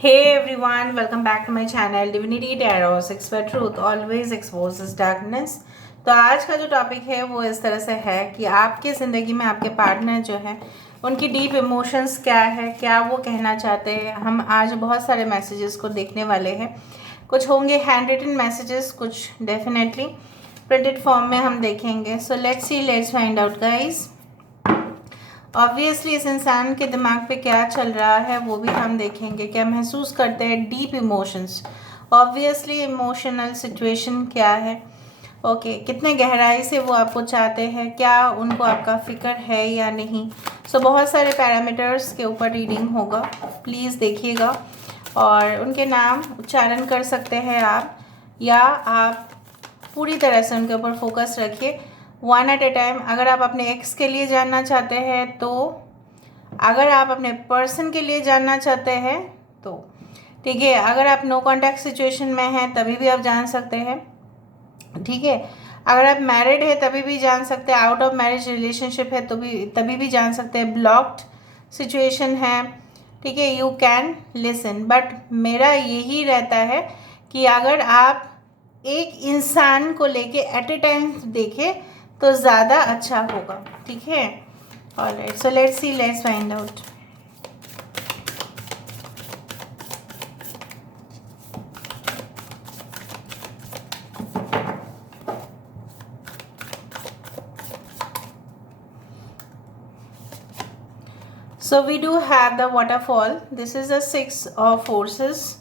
Hey everyone, welcome back to my channel Divinity Tarot 6 where truth always exposes darkness। तो आज का जो topic है वो इस तरह से है कि आपकी ज़िंदगी में आपके पार्टनर जो है उनकी डीप इमोशंस क्या है, क्या वो कहना चाहते हैं। हम आज बहुत सारे मैसेजेस को देखने वाले हैं। कुछ होंगे हैंड रिटन मैसेजेस, कुछ डेफिनेटली प्रिंटेड फॉर्म में हम देखेंगे। So let's see, let's find out guys. Obviously इस इंसान के दिमाग पे क्या चल रहा है वो भी हम देखेंगे, क्या महसूस करते हैं, deep emotions, obviously emotional situation क्या है, ओके कितने गहराई से वो आपको चाहते हैं, क्या उनको आपका फिक्र है या नहीं। सो बहुत सारे पैरामीटर्स के ऊपर रीडिंग होगा, प्लीज़ देखिएगा। और उनके नाम उच्चारण कर सकते हैं आप, या आप पूरी तरह से उनके ऊपर फोकस रखिए, वन एट ए टाइम। अगर आप अपने एक्स के लिए जानना चाहते हैं तो, अगर आप अपने पर्सन के लिए जानना चाहते हैं तो ठीक है। अगर आप नो कॉन्टैक्ट सिचुएशन में हैं तभी भी आप जान सकते हैं, ठीक है। अगर आप मैरिड है तभी भी जान सकते हैं, आउट ऑफ मैरिज रिलेशनशिप है तो भी तभी भी जान सकते हैं, ब्लॉक्ड सिचुएशन है, ठीक है। यू कैन लिसन, बट मेरा यही रहता है कि अगर आप एक इंसान को लेके एट ए टाइम देखें तो ज़्यादा अच्छा होगा, ठीक है। Alright, so let's see, let's find out. So we do have the waterfall. This is the 6 of forces.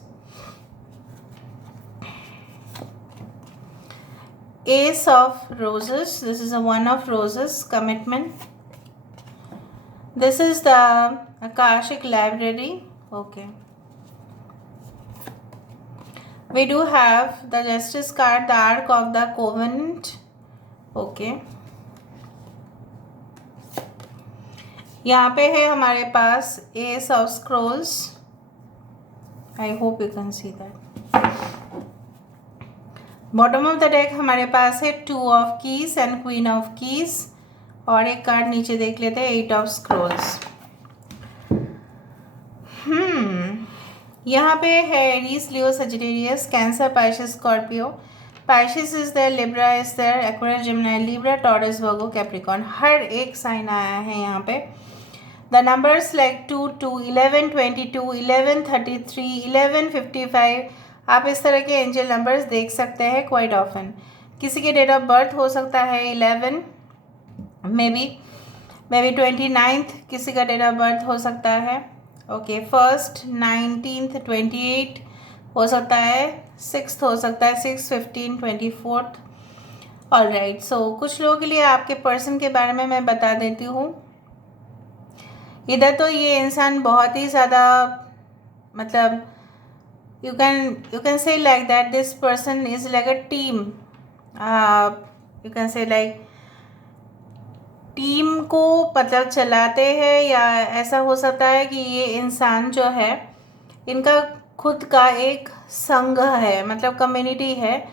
Ace of roses. This is a 1 of roses, commitment. This is the Akashic library. Okay. We do have the justice card, the ark of the covenant. Okay. यहाँ पे है हमारे पास ace of scrolls. I hope you can see that. Bottom of the deck हमारे पास है 2 of keys and queen of keys, और एक कार्ड नीचे देख लेते हैं 8 ऑफ स्क्रोल्स। यहाँ पे है Aries, Leo, Sagittarius, Cancer, Pisces, Scorpio. Pisces is there, Libra is there, Aquarius, Gemini, Libra, Taurus, Virgo, Capricorn, हर एक साइन आया है यहाँ पे। The numbers like 2, 2, 11, 22, 11, 33, 11, 55, आप इस तरह के एंजल नंबर्स देख सकते हैं क्वाइट ऑफन। किसी के डेट ऑफ बर्थ हो सकता है 11, मे बी 29th किसी का डेट ऑफ बर्थ हो सकता है, ओके, 1st, 19th, 28 हो सकता है, 6th हो सकता है, 6, 15, 24th। ऑल राइट, सो कुछ लोगों के लिए आपके पर्सन के बारे में मैं बता देती हूँ। इधर तो ये इंसान बहुत ही ज़्यादा, मतलब यू कैन से like that this person is like a team. You can से लाइक टीम को मतलब चलाते हैं, या ऐसा हो सकता है कि ये इंसान जो है इनका खुद का एक संघ है, मतलब कम्युनिटी है,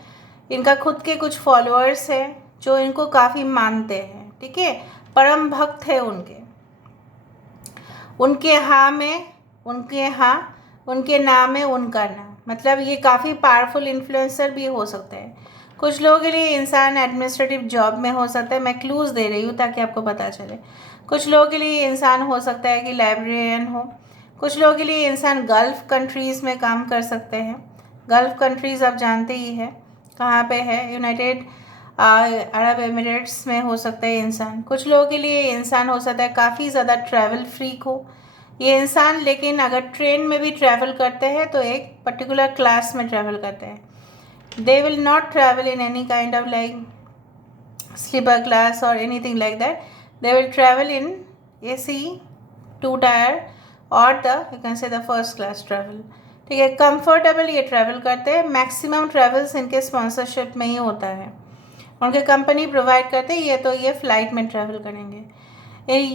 इनका खुद के कुछ फॉलोअर्स है जो इनको काफ़ी मानते हैं, ठीक है, परम भक्त है उनके हाँ में उनके हाँ, उनके नाम में उनका नाम, मतलब ये काफ़ी पावरफुल इन्फ्लुएंसर भी हो सकते हैं। कुछ लोगों के लिए इंसान एडमिनिस्ट्रेटिव जॉब में हो सकता है, मैं क्लूज़ दे रही हूँ ताकि आपको पता चले। कुछ लोगों के लिए इंसान हो सकता है कि लाइब्रेरियन हो। कुछ लोगों के लिए इंसान गल्फ़ कंट्रीज़ में काम कर सकते हैं। गल्फ़ कंट्रीज़ आप जानते ही हैं कहाँ पे है, यूनाइटेड अरब एमिरेट्स में हो सकता है इंसान। कुछ लोगों के लिए इंसान हो सकता है काफ़ी ज़्यादा ट्रैवल फ्रीक हो ये इंसान, लेकिन अगर ट्रेन में भी ट्रैवल करते हैं तो एक पर्टिकुलर क्लास में ट्रैवल करते हैं। They will not travel in any kind of like sleeper class और anything like that. They will travel in AC 2 tier और the you can say the first class travel, ठीक है। Comfortable ये travel करते हैं। Maximum travels इनके sponsorship में ही होता है, उनके कंपनी प्रोवाइड करते हैं ये, तो ये फ़्लाइट में ट्रैवल करेंगे।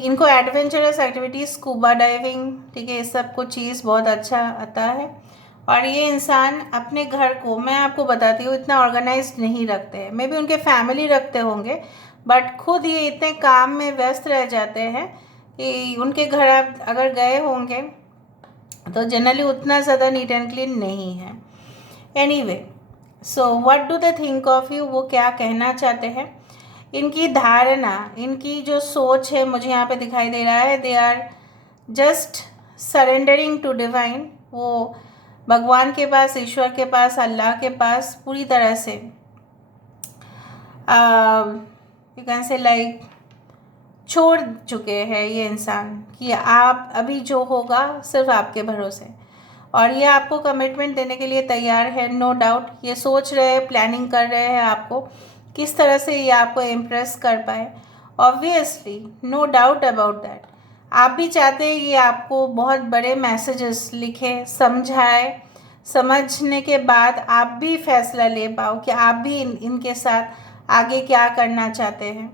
इनको एडवेंचरस एक्टिविटीज़, स्कूबा डाइविंग, ठीक है, ये सब कुछ चीज़ बहुत अच्छा आता है। और ये इंसान अपने घर को, मैं आपको बताती हूँ, इतना ऑर्गेनाइज्ड नहीं रखते हैं। मे बी उनके फैमिली रखते होंगे, बट खुद ये इतने काम में व्यस्त रह जाते हैं कि उनके घर आप अगर गए होंगे तो जनरली उतना ज़्यादा नीट एंड क्लीन नहीं है। Anyway, so what do they think of you, वो क्या कहना चाहते हैं, इनकी धारणा, इनकी जो सोच है मुझे यहाँ पे दिखाई दे रहा है, they are just surrendering to divine. वो भगवान के पास, ईश्वर के पास, अल्लाह के पास पूरी तरह से यू कैन से लाइक छोड़ चुके हैं ये इंसान कि आप अभी जो होगा सिर्फ आपके भरोसे, और ये आपको कमिटमेंट देने के लिए तैयार है। नो डाउट ये सोच रहे हैं, प्लानिंग कर रहे हैं आपको किस तरह से ये आपको इम्प्रेस कर पाए। Obviously, no doubt about that. आप भी चाहते हैं ये आपको बहुत बड़े मैसेजेस लिखे, समझाए, समझने के बाद आप भी फैसला ले पाओ कि आप भी इनके साथ आगे क्या करना चाहते हैं।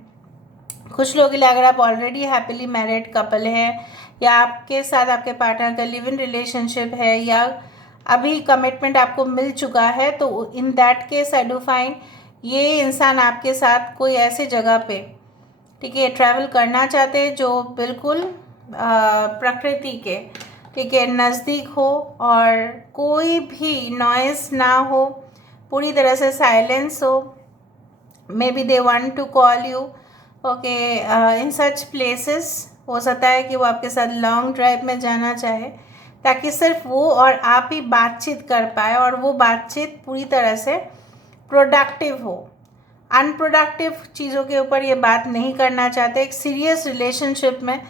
कुछ लोगों के लिए, अगर आप ऑलरेडी हैप्पीली मैरिड कपल है, या आपके साथ आपके पार्टनर का लिव इन रिलेशनशिप है, या अभी कमिटमेंट आपको मिल चुका है, तो in that case I do find ये इंसान आपके साथ कोई ऐसे जगह पे, ठीक है, ट्रैवल करना चाहते हैं जो बिल्कुल प्रकृति के, ठीक है, नज़दीक हो और कोई भी नॉइज़ ना हो, पूरी तरह से साइलेंस हो। Maybe they want to call you okay in such places. हो सकता है कि वो आपके साथ लॉन्ग ड्राइव में जाना चाहे, ताकि सिर्फ वो और आप ही बातचीत कर पाए, और वो बातचीत पूरी तरह से प्रोडक्टिव हो। अनप्रोडक्टिव चीज़ों के ऊपर ये बात नहीं करना चाहते। एक सीरियस रिलेशनशिप में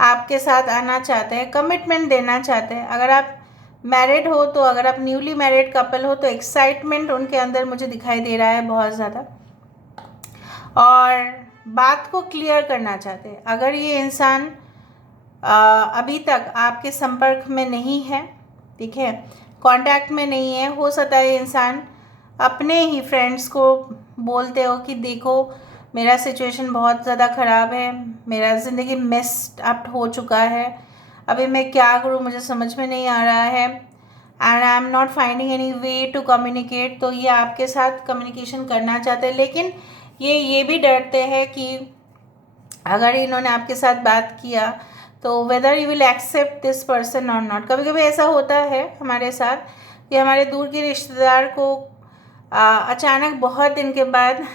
आपके साथ आना चाहते हैं, कमिटमेंट देना चाहते हैं। अगर आप मैरिड हो तो, अगर आप न्यूली मैरिड कपल हो तो एक्साइटमेंट उनके अंदर मुझे दिखाई दे रहा है बहुत ज़्यादा, और बात को क्लियर करना चाहते हैं। अगर ये इंसान अभी तक आपके संपर्क में नहीं है, ठीक है, कांटेक्ट में नहीं है, हो सकता है ये इंसान अपने ही फ्रेंड्स को बोलते हो कि देखो मेरा सिचुएशन बहुत ज़्यादा ख़राब है, मेरा ज़िंदगी मिस्ड अप हो चुका है, अभी मैं क्या करूँ मुझे समझ में नहीं आ रहा है, and I am not finding any way to communicate. तो ये आपके साथ कम्युनिकेशन करना चाहते हैं, लेकिन ये भी डरते हैं कि अगर इन्होंने आपके साथ बात किया तो whether you will accept this person और नॉट। कभी कभी ऐसा होता है हमारे साथ कि हमारे दूर के रिश्तेदार को अचानक बहुत दिन के बाद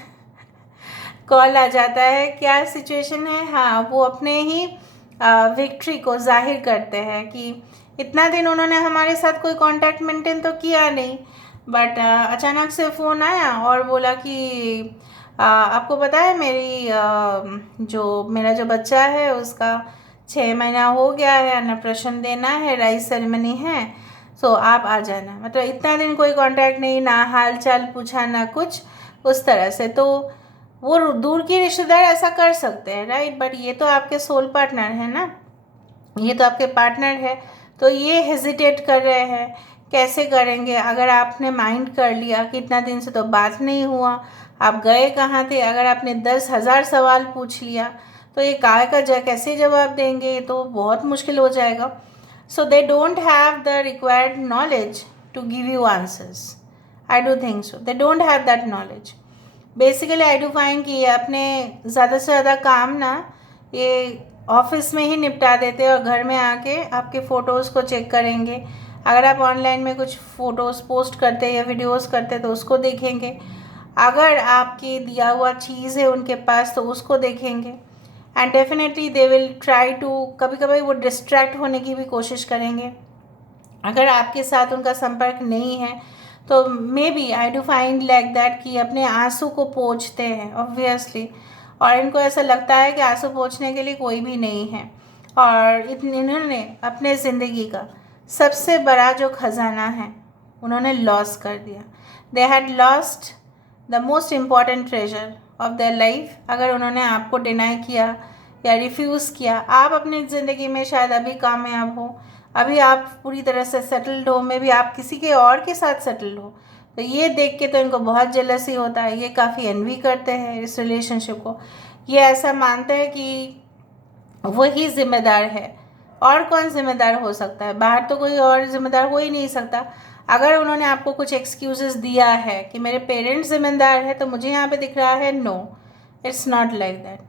कॉल आ जाता है, क्या सिचुएशन है, हाँ, वो अपने ही विक्ट्री को जाहिर करते हैं कि इतना दिन उन्होंने हमारे साथ कोई कांटेक्ट मेंटेन तो किया नहीं, बट अचानक से फ़ोन आया और बोला कि आपको पता है मेरा जो बच्चा है उसका 6 महीना हो गया है, अन्नप्राशन देना है, राइस सेरेमनी है, सो आप आ जाना। मतलब इतना दिन कोई कांटेक्ट नहीं, ना हाल चाल पूछा, ना कुछ उस तरह से। तो वो दूर के रिश्तेदार ऐसा कर सकते हैं, राइट, बट ये तो आपके सोल पार्टनर है ना, ये तो आपके पार्टनर है, तो ये हेजिटेट कर रहे हैं, कैसे करेंगे। अगर आपने माइंड कर लिया कि इतना दिन से तो बात नहीं हुआ, आप गए कहाँ थे, अगर आपने 10,000 सवाल पूछ लिया तो ये काय का कैसे जवाब देंगे, तो बहुत मुश्किल हो जाएगा। So they don't have the required knowledge to give you answers, I do think so, they don't have that knowledge. Basically I do find कि ये अपने ज़्यादा से ज़्यादा काम ना ये ऑफिस में ही निपटा देते हैं, और घर में आके आपके फ़ोटोज़ को चेक करेंगे। अगर आप ऑनलाइन में कुछ फ़ोटोज़ पोस्ट करते हैं या वीडियोज़ करते हैं तो उसको देखेंगे, अगर आपकी दिया हुआ चीज़ है उनके पास तो उसको देखेंगे, and definitely they will try to, कभी कभी वो डिस्ट्रैक्ट होने की भी कोशिश करेंगे। अगर आपके साथ उनका संपर्क नहीं है तो maybe I do find like that कि अपने आंसू को पोंछते हैं ऑब्वियसली, और इनको ऐसा लगता है कि आंसू पोंछने के लिए कोई भी नहीं है, और इन्होंने अपने ज़िंदगी का सबसे बड़ा जो ख़जाना है उन्होंने लॉस कर दिया। They had lost the most important treasure of their life. अगर उन्होंने आपको डिनाई किया या रिफ्यूज़ किया, आप अपनी ज़िंदगी में शायद अभी कामयाब हो, अभी आप पूरी तरह से सेटल्ड हो, में भी आप किसी के और के साथ सेटल्ड हो, तो ये देख के तो इनको बहुत जेलसी होता है, ये काफ़ी एनवी करते हैं इस रिलेशनशिप को। ये ऐसा मानते हैं कि वही ज़िम्मेदार है, और कौन ज़िम्मेदार हो सकता है, बाहर तो कोई और ज़िम्मेदार हो ही नहीं सकता। अगर उन्होंने आपको कुछ एक्सक्यूज़ेस दिया है कि मेरे पेरेंट्स ज़िम्मेदार है, तो मुझे यहाँ पे दिख रहा है no, it's not like that.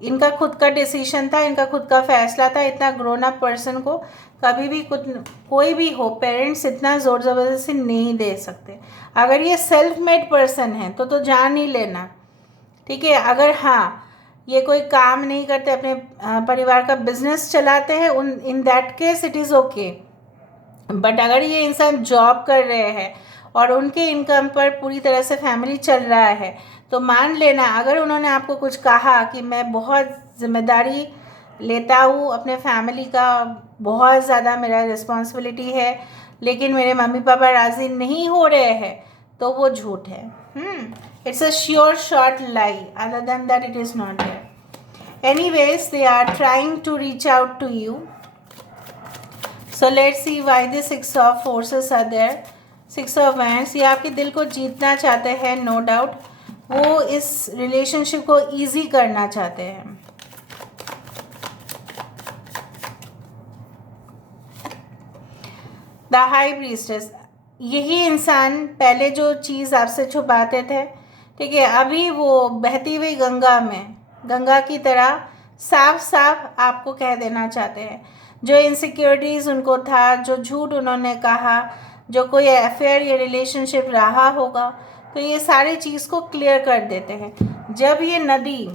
इनका खुद का डिसीजन था, इनका खुद का फैसला था। इतना ग्रोन अप पर्सन को कभी भी कुछ कोई भी हो, पेरेंट्स इतना ज़ोर ज़बरदस्ती नहीं दे सकते। अगर ये सेल्फ मेड पर्सन है तो जान ही लेना, ठीक है। अगर हाँ ये कोई काम नहीं करते, अपने परिवार का बिजनेस चलाते हैं, उन in that case it is okay. But अगर ये इंसान जॉब कर रहे हैं और उनके इनकम पर पूरी तरह से फैमिली चल रहा है, तो मान लेना अगर उन्होंने आपको कुछ कहा कि मैं बहुत जिम्मेदारी लेता हूँ अपने फैमिली का, बहुत ज़्यादा मेरा रिस्पॉन्सिबिलिटी है, लेकिन मेरे मम्मी पापा राज़ी नहीं हो रहे हैं, तो वो झूठ है। It's a sure shot lie, other than that it is not there. Anyways they are trying to reach out to you, so let's see why the six of forces are there. Six of wands, ये आपके दिल को जीतना चाहते हैं, no doubt. वो इस relationship को इजी करना चाहते हैं। द हाई प्रीस्टेस, यही इंसान पहले जो चीज़ आपसे छुपाते थे, ठीक है, अभी वो बहती हुई गंगा में, गंगा की तरह साफ साफ आपको कह देना चाहते हैं। जो इनसिक्योरिटीज़ उनको था, जो झूठ उन्होंने कहा, जो कोई अफेयर या रिलेशनशिप रहा होगा, तो ये सारी चीज़ को क्लियर कर देते हैं। जब ये नदी,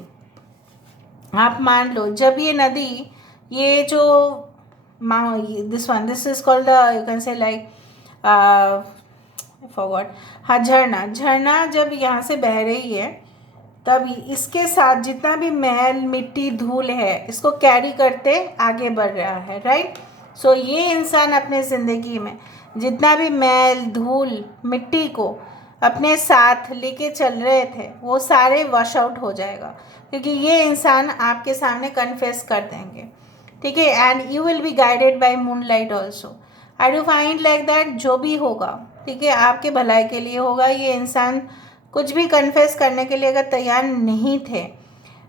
आप मान लो, जब ये नदी, ये जो this is called the, you can से लाइक फॉरवर्ड, हाँ, झरना जब यहाँ से बह रही है, तब इसके साथ जितना भी मैल मिट्टी धूल है, इसको कैरी करते आगे बढ़ रहा है, राइट। सो ये इंसान अपने ज़िंदगी में जितना भी मैल धूल मिट्टी को अपने साथ लेके चल रहे थे, वो सारे वॉश आउट हो जाएगा, क्योंकि ये इंसान आपके सामने कन्फेस कर देंगे, ठीक है। And you will be guided by moon light also. I do find like that जो भी होगा, ठीक है, आपके भलाई के लिए होगा। ये इंसान कुछ भी कन्फेस करने के लिए अगर तैयार नहीं थे,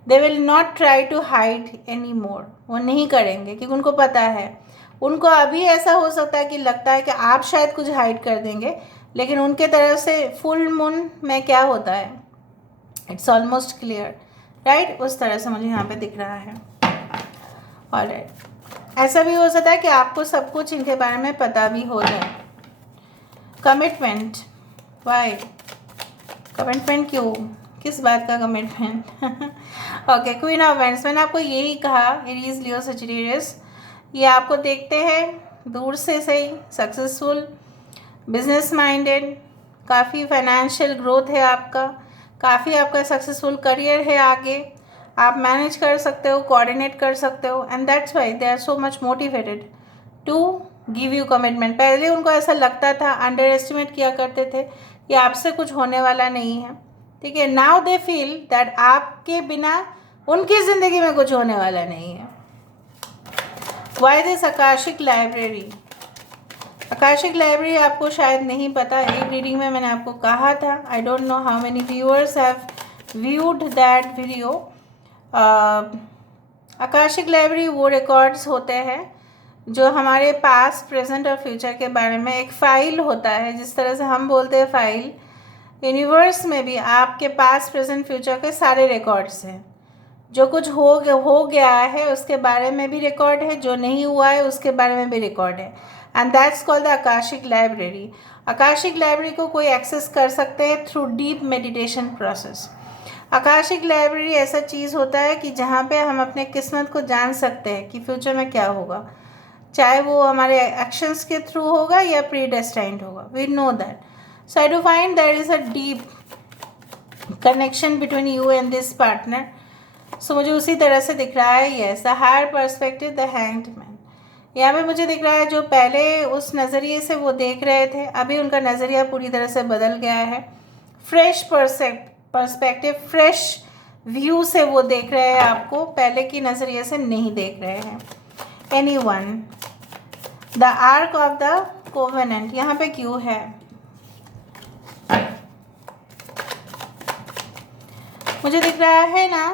they will not try to hide any more, वो नहीं करेंगे, क्योंकि उनको पता है। उनको अभी ऐसा हो सकता है कि लगता है कि आप शायद कुछ हाइड कर देंगे, लेकिन उनके तरफ से फुल मून में क्या होता है, इट्स ऑलमोस्ट क्लियर, राइट। उस तरह से मुझे यहाँ पे दिख रहा है। ऑलराइट, ऐसा भी हो सकता है कि आपको सब कुछ इनके बारे में पता भी हो जाए। कमिटमेंट, वाई कमिटमेंट, क्यों, किस बात का commitment? Okay, queen of wands, मैंने आपको यही कहा, एरीज लियो सजिटेरियस, ये आपको देखते हैं दूर से सही, सक्सेसफुल, बिजनेस माइंडेड, काफ़ी फाइनेंशियल ग्रोथ है आपका, काफ़ी आपका सक्सेसफुल करियर है आगे, आप मैनेज कर सकते हो, कोऑर्डिनेट कर सकते हो, and that's why they are so much motivated to give you commitment. पहले उनको ऐसा लगता था, अंडर एस्टिमेट किया करते थे कि आपसे कुछ होने वाला नहीं है, ठीक है। नाउ दे फील दैट आपके बिना उनकी ज़िंदगी में कुछ होने वाला नहीं है। Why this Akashic library? Akashic library आपको शायद नहीं पता, एक रीडिंग में मैंने आपको कहा था, I don't know how many viewers have viewed that video. Akashic library वो रिकॉर्ड्स होते हैं जो हमारे पास्ट, प्रेजेंट और फ्यूचर के बारे में, एक फ़ाइल होता है, जिस तरह से हम बोलते हैं फाइल, यूनिवर्स में भी आपके पास्ट, प्रेजेंट, फ्यूचर के सारे रिकॉर्ड्स हैं। जो कुछ हो गया है उसके बारे में भी रिकॉर्ड है, जो नहीं हुआ है उसके बारे में भी रिकॉर्ड है, and that's called the Akashic library. Akashic library को कोई एक्सेस कर सकते हैं through deep meditation process. Akashic library ऐसा चीज़ होता है कि जहाँ पे हम अपने किस्मत को जान सकते हैं कि फ्यूचर में क्या होगा, चाहे वो हमारे एक्शंस के थ्रू होगा या प्री डेस्टाइंड होगा, we know that. So I do find there is a deep connection between you and this partner. So मुझे उसी तरह से दिख रहा है, yes, the higher perspective, the hanged man. यहाँ पे मुझे दिख रहा है जो पहले उस नज़रिए से वो देख रहे थे, अभी उनका नज़रिया पूरी तरह से बदल गया है। फ्रेश पर्सपेक्टिव, फ्रेश व्यू से वो देख रहे हैं आपको, पहले की नज़रिए से नहीं देख रहे हैं। Anyone, the arc of the covenant यहाँ पे क्यों है? मुझे दिख रहा है ना,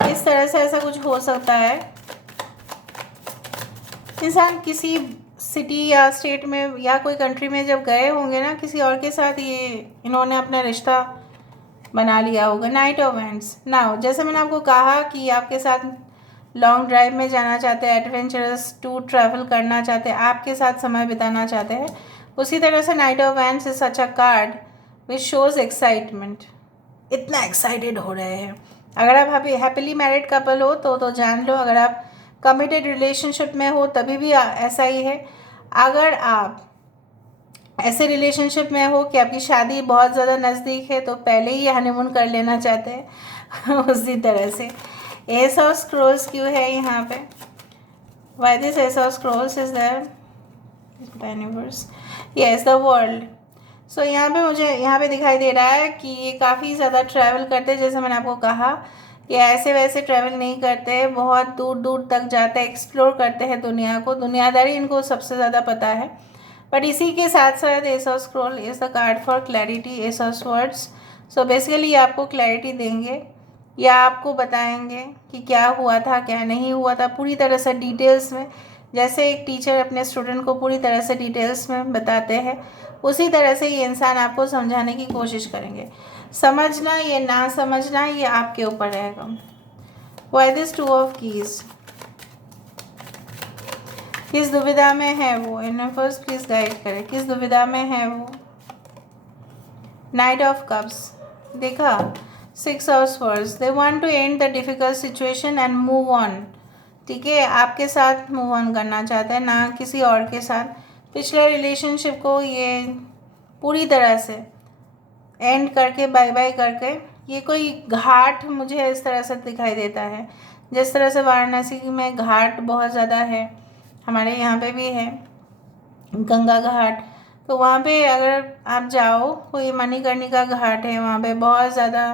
इस तरह से ऐसा कुछ हो सकता है, इंसान किसी सिटी या स्टेट में या कोई कंट्री में जब गए होंगे ना, किसी और के साथ ये इन्होंने अपना रिश्ता बना लिया होगा। नाइट ऑफ वैंड्स, नाउ जैसे मैंने आपको कहा कि आपके साथ लॉन्ग ड्राइव में जाना चाहते हैं, एडवेंचरस टूर ट्रैवल करना चाहते हैं, आपके साथ समय बिताना चाहते हैं। उसी तरह से night of wands is such a card which shows excitement, इतना एक्साइटेड हो रहे हैं। अगर आप हैप्पीली मैरिड कपल हो तो जान लो, अगर आप कमिटेड रिलेशनशिप में हो तभी भी ऐसा ही है। अगर आप ऐसे रिलेशनशिप में हो कि आपकी शादी बहुत ज़्यादा नज़दीक है तो पहले ही हनीमून कर लेना चाहते हैं उसी तरह से। एस ऑफ स्क्रोल्स क्यों है यहाँ पे? Why this ace of scrolls is there? Universe, yes the world. So यहाँ पे मुझे यहाँ पे दिखाई दे रहा है कि ये काफ़ी ज़्यादा ट्रैवल करते हैं, जैसे मैंने आपको कहा कि ऐसे वैसे ट्रैवल नहीं करते, बहुत दूर दूर तक जाते हैं, एक्सप्लोर करते हैं दुनिया को, दुनियादारी इनको सबसे ज़्यादा पता है। बट इसी के साथ साथ S of scroll is the card for clarity, S of swords. So basically आपको क्लैरिटी देंगे या आपको बताएंगे कि क्या हुआ था क्या नहीं हुआ था पूरी तरह से डिटेल्स में। जैसे एक टीचर अपने स्टूडेंट को पूरी तरह से डिटेल्स में बताते हैं, उसी तरह से ये इंसान आपको समझाने की कोशिश करेंगे। समझना ये ना समझना ये आपके ऊपर रहेगा। Why this two of keys? किस दुविधा में है वो? यूनिवर्स प्लीज गाइड करें, किस दुविधा में है वो? नाइट ऑफ कप्स, देखा, six of swords, they want to end the difficult situation and move on. ठीक है, आपके साथ मूव ऑन करना चाहते हैं, ना किसी और के साथ। पिछले रिलेशनशिप को ये पूरी तरह से एंड करके बाय बाय करके, ये कोई घाट मुझे इस तरह से दिखाई देता है, जिस तरह से वाराणसी में घाट बहुत ज़्यादा है, हमारे यहाँ पे भी है गंगा घाट। तो वहाँ पे अगर आप जाओ, कोई मणिकर्णिका घाट है, वहाँ पे बहुत ज़्यादा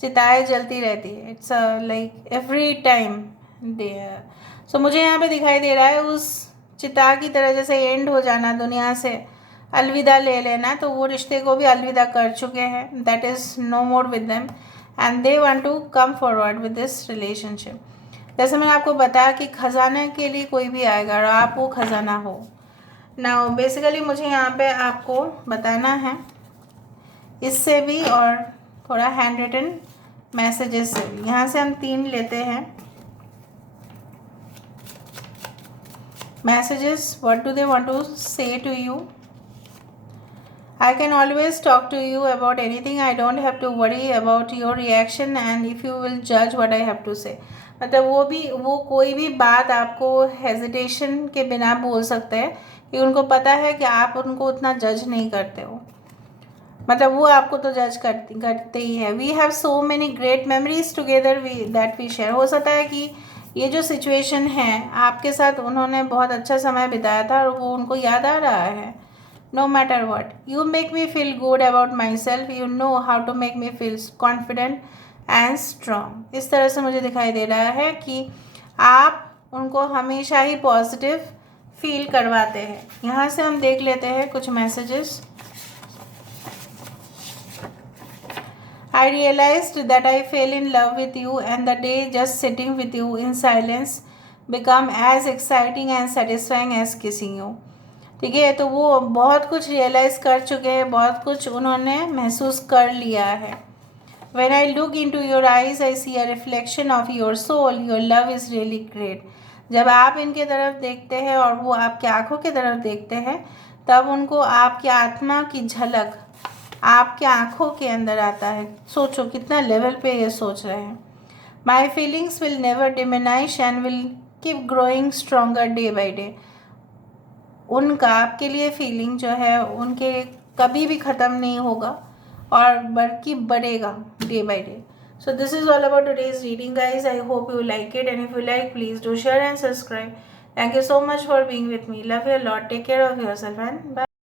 चिताएं जलती रहती है, it's like every time there. So मुझे यहाँ पे दिखाई दे रहा है उस चिता की तरह जैसे एंड हो जाना, दुनिया से अलविदा ले लेना। तो वो रिश्ते को भी अलविदा कर चुके हैं, that is no more with them and they want to come forward with this relationship. जैसे मैंने आपको बताया कि खजाना के लिए कोई भी आएगा और आप वो खजाना हो। नाउ बेसिकली मुझे यहाँ पे आपको बताना है इससे भी और थोड़ा हैंड रिटन मैसेजेस से भी। यहाँ से हम 3 लेते हैं messages. What do they want to say to you? I can always talk to you about anything. I don't have to worry about your reaction and if you will judge what I have to say. मतलब वो कोई भी बात आपको hesitation के बिना बोल सकते हैं कि उनको पता है कि आप उनको उतना जज नहीं करते हो। मतलब वो आपको तो जज करते ही है। We have so many great memories together that we share. हो सकता है कि ये जो सिचुएशन है आपके साथ उन्होंने बहुत अच्छा समय बिताया था और वो उनको याद आ रहा है। No matter what, you make me feel good about myself. You know how to make me feel confident and strong. इस तरह से मुझे दिखाई दे रहा है कि आप उनको हमेशा ही पॉजिटिव फील करवाते हैं। यहाँ से हम देख लेते हैं कुछ messages. I realized that I fell in love with you and the day just sitting with you in silence become as exciting and satisfying as kissing you. ठीक है, तो वो बहुत कुछ रियलाइज़ कर चुके हैं, बहुत कुछ उन्होंने महसूस कर लिया है। When I look into your eyes, I see a reflection of your soul. Your love is really great. जब आप इनके तरफ देखते हैं और वो आपके आँखों की तरफ देखते हैं, तब उनको आपकी आत्मा की झलक आपके आँखों के अंदर आता है। सोचो कितना लेवल पे ये सोच रहे हैं। My feelings will never diminish and will keep growing stronger day by day. उनका आपके लिए फीलिंग जो है उनके कभी भी ख़त्म नहीं होगा और बल्कि बढ़ेगा day by day. So this is all about today's reading guys. I hope you like it and if you like please do share and subscribe. Thank you so much for being with me. Love you lot. Take care of yourself and bye.